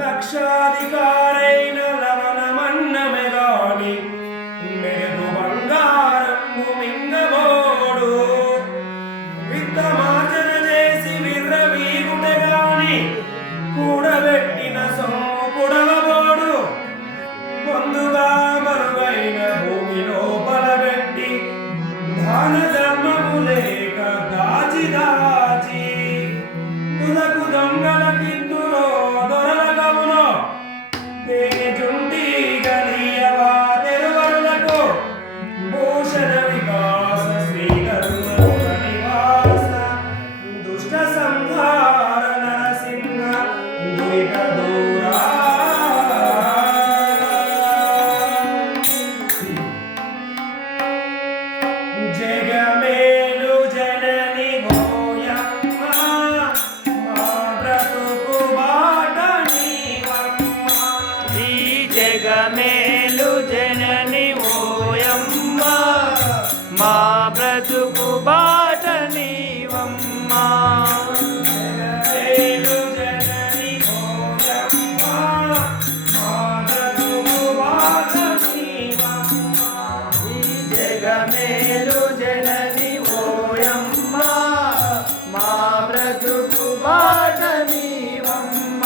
లక్షాధికారైన లవణమన్నమే గాని మెరుగు బంగారంబు మింగబోడు. విత్తమార్జన చేసి విర్రవీగుటె గాని కూడబెట్టిన సొమ్ము కుడవబోడు. పొందుగా మరుగైన భూమి లోపల పెట్టి దాన ధర్మము లేక దాచి దాచి తులకు దొంగల కిందులో దొరల గములో తేజుండి గలియవా తెరువరులకు భూషణ వికాస శ్రీధర్మ నివాస దుష్ట సంహార నరసింహ దురిత దూరా. జగమేలు జనని ఓయమ్మ మా బ్రతుకు బాట నీవమ్మ. ఈ జగమేలు జనని ఓయమ్మ మా బ్రతుకు బాట నీవమ్మ. జగమేలు జనని ఓయమ్మ మా బ్రతుకు బాట నీవమ్మ. ఈ జగమేలు జనని ఓయమ్మ మా బ్రతుకు బాట నీవమ్మ.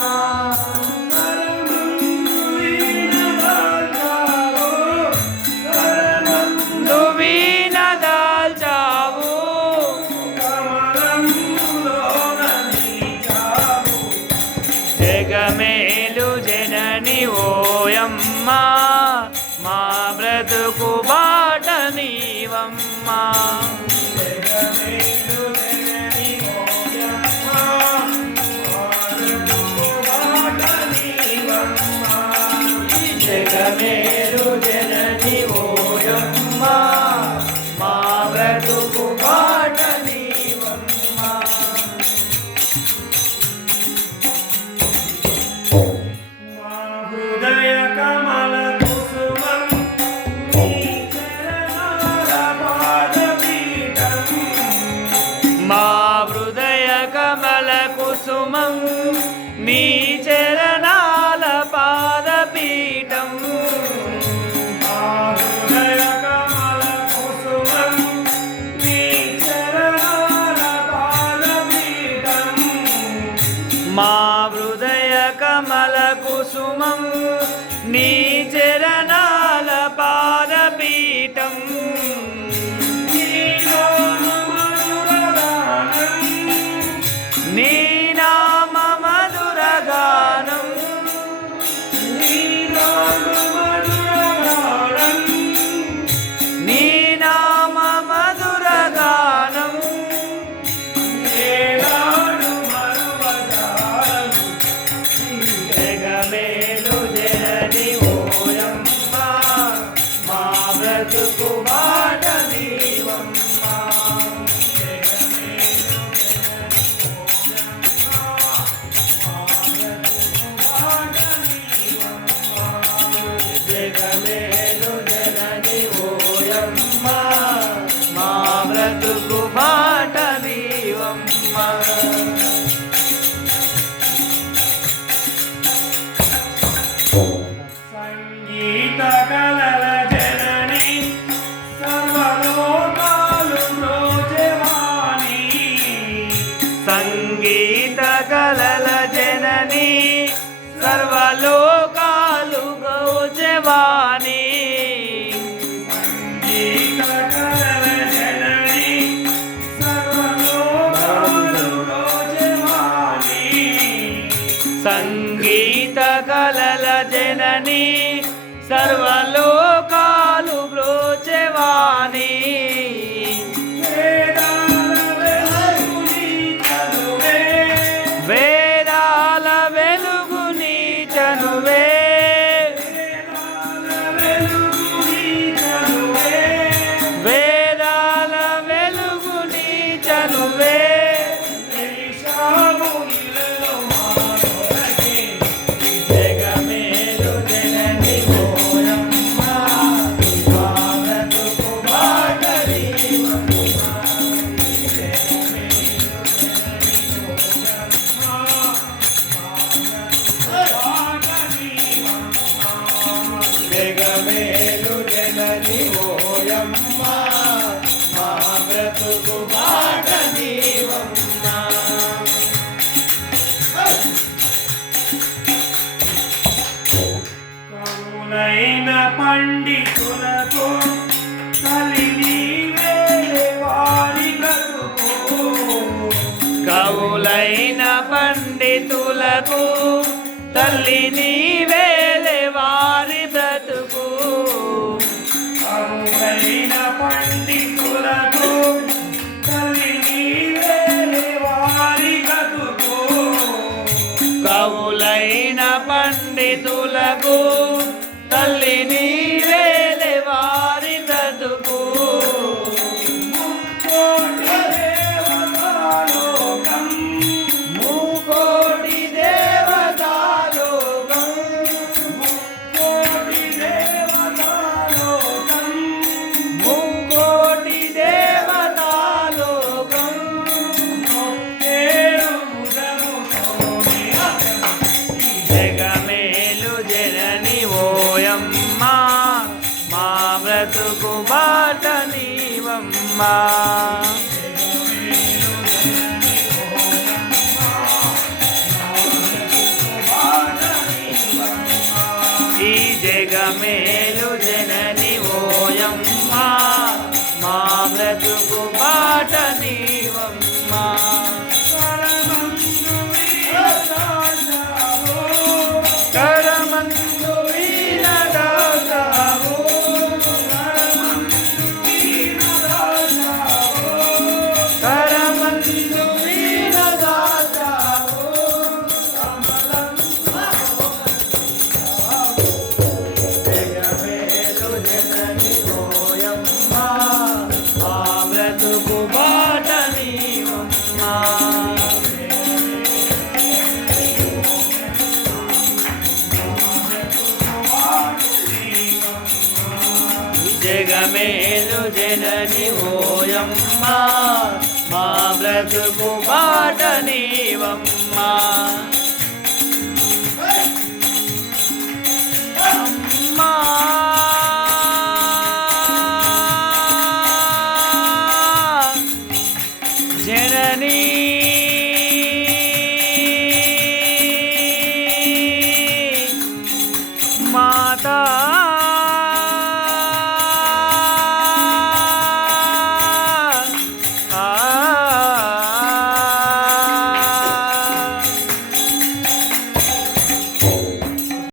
నువ్వీన దాల్చావు జగమేలు జనని ఓయమ్మ మా బ్రతుకు బాట నీవమ్మ. జగమేలు జనని ఓయమ్మ మా బ్రతుకు బాట నీవమ్మ. హృదయ కమల కుసుమం నీ చరణాల పాదపీఠం. మా హృదయ కమల కుసుమం నీ చరణాల పాదపీఠం. మా హృదయ కమల కుసుమం నీ చరణాల పాదపీఠం. మా హృదయ కమల కుసుమం నీ చరణాల పాదపీఠం. నీ నామ మధురగానం నీ నామ మధుర గానం. నీ నామ మధురగానం నీ నామ మధుర గానం. ఏనాడు మరువజాలను. జగమేలు జనని ఓయమ్మ మా బ్రతుకు బాట నీవమ్మ. జగమేలు జనని ఓయమ్మ మా బ్రతుకు బాట నీవమ్మ. సంగీత కళల జనని సర్వలోకాలు మ్రోజవాణి. సంగీత కళల జనని సర్వలోకాలు గౌజవాణి. సంగీత కళల జనని సర్వలోకాలు మ్రోజవాణి. సంగీత కళల జనని సర్వలోకాలు బ్రోచెవాణి. వేదాల వెలుగు నీ చనువే. వేదాల వెలుగు నీ చనువే. వేదాల వెలుగు నీ చనువే. వేదాల వెలుగు నీ చనువే. వెలిశావు ఇలలో మా కొరకే. జగమేలు జనని ఓయమ్మ మా బ్రతుకు బాట నీవమ్మ. కవులైన పండితులకు తల్లి నీవేలే వారి బ్రతుకు కవులైన పండితులకు తల్లి నీవేలే వారి బ్రతుకు కవులైన పండితులకు తల్లి నీవేలే వారి బ్రతుకు కవులైన పండితులకు తల్లి నీవేలే వారి బ్రతుకు ముక్కోటి దేవతాలోకం ముకోటి దేవతాలోకం ముక్కోటి ముకోటి దేవతాలోకం దేవతాలోకం ఏడు ముదముతోనే జగమేలు జనని ఓయమ్మ మా బ్రతుకు బాట నీవమ్మా ఈ జగమేలు జనని ఓయమ్మ మా బ్రతుకు బాట నీవమ్మా కరమందు వీరదాసావు కరమందు వీరదాసావు జగమేలు జనని ఓయమ్మ మా బ్రతుకు బాట నీవమ్మా జగమేలు జనని ఓయమ్మ మా బ్రతుకు బాట నీవమ్మా